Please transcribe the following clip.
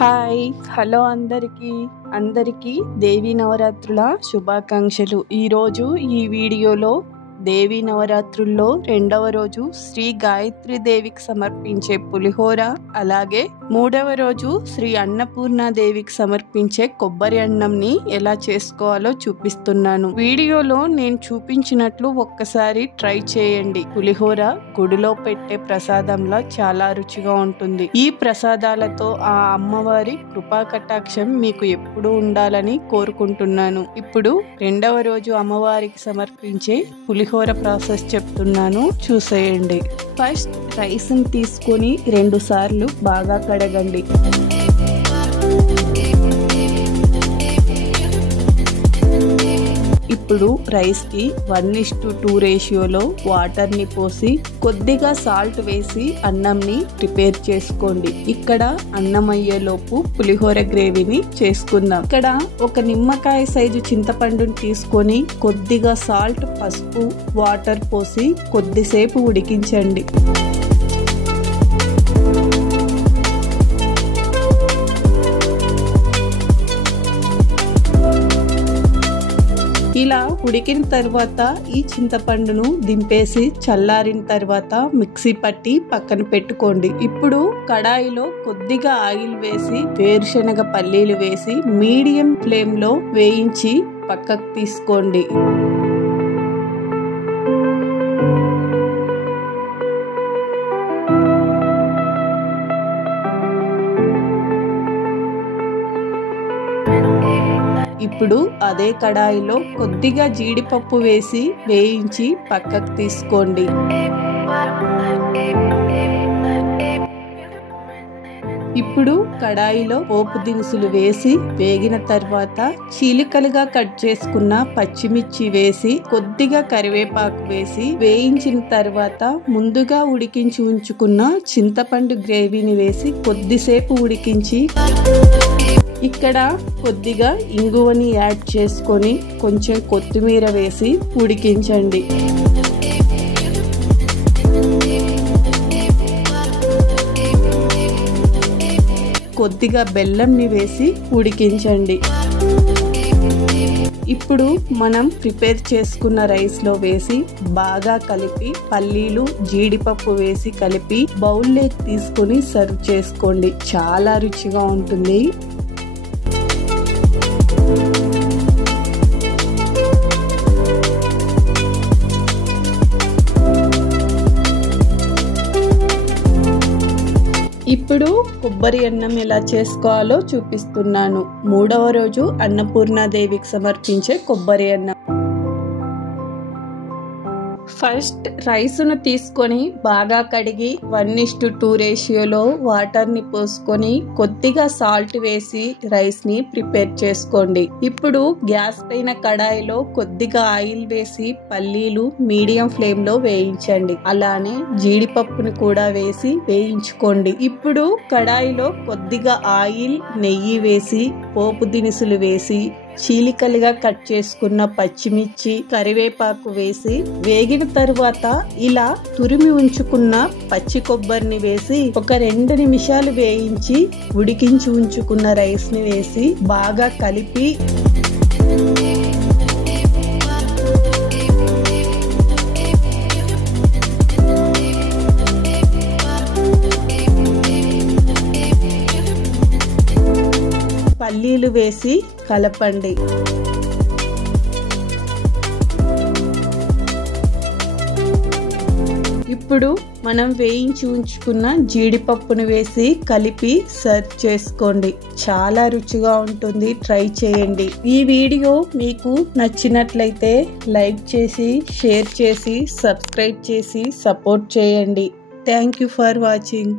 Hi hello అందరికీ దేవీ నవరాత్రుల శుభాకాంక్షలు. ఈరోజు ఈ వీడియోలో దేవీ నవరాత్రుల్లో రెండవ రోజు శ్రీ గాయత్రి దేవికి సమర్పించే పులిహోర, అలాగే మూడవ రోజు శ్రీ అన్నపూర్ణ దేవికి సమర్పించే కొబ్బరి అన్నంని ఎలా చేసుకోవాలో చూపిస్తున్నాను. వీడియోలో నేను చూపించినట్లు ఒక్కసారి ట్రై చేయండి. పులిహోర గుడిలో పెట్టే ప్రసాదంలా చాలా రుచిగా ఉంటుంది. ఈ ప్రసాదాలతో ఆ అమ్మవారి కృపా కటాక్షం మీకు ఎప్పుడూ ఉండాలని కోరుకుంటున్నాను. ఇప్పుడు రెండవ రోజు అమ్మవారికి సమర్పించే పులిహోర ప్రాసెస్ చెప్తున్నాను, చూసేయండి. ఫస్ట్ రైస్ ని తీసుకొని 2 సార్లు బాగా కడగండి. ఇప్పుడు రైస్ కి 1:2 రేషియోలో వాటర్ ని పోసి కొద్దిగా సాల్ట్ వేసి అన్నంని ప్రిపేర్ చేసుకోండి. ఇక్కడ అన్నం అయ్యేలోపు పులిహోర గ్రేవీని చేసుకుందాం. ఇక్కడ ఒక నిమ్మకాయ సైజు చింతపండుని తీసుకొని కొద్దిగా సాల్ట్, పసుపు, వాటర్ పోసి కొద్దిసేపు ఉడికించండి. ఇలా ఉడికిన తర్వాత ఈ చింతపండును దింపేసి చల్లారిన తర్వాత మిక్సీ పట్టి పక్కన పెట్టుకోండి. ఇప్పుడు కడాయిలో కొద్దిగా ఆయిల్ వేసి వేరుశనగ పల్లీలు వేసి మీడియం ఫ్లేమ్ లో వేయించి పక్కకు తీసుకోండి. ఇప్పుడు అదే కడాయిలో కొద్దిగా జీడిపప్పు వేసి వేయించి పక్కకు తీసుకోండి. ఇప్పుడు కడాయిలో పోపు దినుసులు వేసి వేగిన తర్వాత చీలికలుగా కట్ చేసుకున్న పచ్చిమిర్చి వేసి కొద్దిగా కరివేపాకు వేసి వేయించిన తర్వాత ముందుగా ఉడికించి ఉంచుకున్న చింతపండు గ్రేవీని వేసి కొద్దిసేపు ఉడికించి ఇక్కడ కొద్దిగా ఇంగువని యాడ్ చేసుకొని కొంచెం కొత్తిమీర వేసి ఉడికించండి. కొద్దిగా బెల్లంని వేసి ఉడికించండి. ఇప్పుడు మనం ప్రిపేర్ చేసుకున్న రైస్ లో వేసి బాగా కలిపి పల్లీలు, జీడిపప్పు వేసి కలిపి బౌల్లోకి తీసుకొని సర్వ్ చేసుకోండి. చాలా రుచిగా ఉంటుంది. ఇప్పుడు కొబ్బరి అన్నం ఎలా చేసుకోవాలో చూపిస్తున్నాను. మూడవ రోజు అన్నపూర్ణ దేవికి సమర్పించే కొబ్బరి అన్నం. ఫస్ట్ రైస్ను తీసుకొని బాగా కడిగి 1:2 రేషియోలో వాటర్ని పోసుకొని కొద్దిగా సాల్ట్ వేసి రైస్ని ప్రిపేర్ చేసుకోండి. ఇప్పుడు గ్యాస్ పైన కడాయిలో కొద్దిగా ఆయిల్ వేసి పల్లీలు మీడియం ఫ్లేమ్ లో వేయించండి. అలానే జీడిపప్పును కూడా వేసి వేయించుకోండి. ఇప్పుడు కడాయిలో కొద్దిగా ఆయిల్, నెయ్యి వేసి పోపు దినుసులు వేసి చీలికలుగా కట్ చేసుకున్న పచ్చిమిర్చి, కరివేపాకు వేసి వేగిన తరువాత ఇలా తురిమి ఉంచుకున్న పచ్చి కొబ్బరిని వేసి ఒక 2 నిమిషాలు వేయించి ఉడికించి ఉంచుకున్న రైస్ ని వేసి బాగా కలిపి పల్లీలు వేసి కలపండి. ఇప్పుడు మనం వేయించి ఉంచుకున్న జీడిపప్పును వేసి కలిపి సర్వ్ చేసుకోండి. చాలా రుచిగా ఉంటుంది. ట్రై చేయండి. ఈ వీడియో మీకు నచ్చినట్లయితే లైక్ చేసి, షేర్ చేసి, సబ్స్క్రైబ్ చేసి సపోర్ట్ చేయండి. Thank you for watching.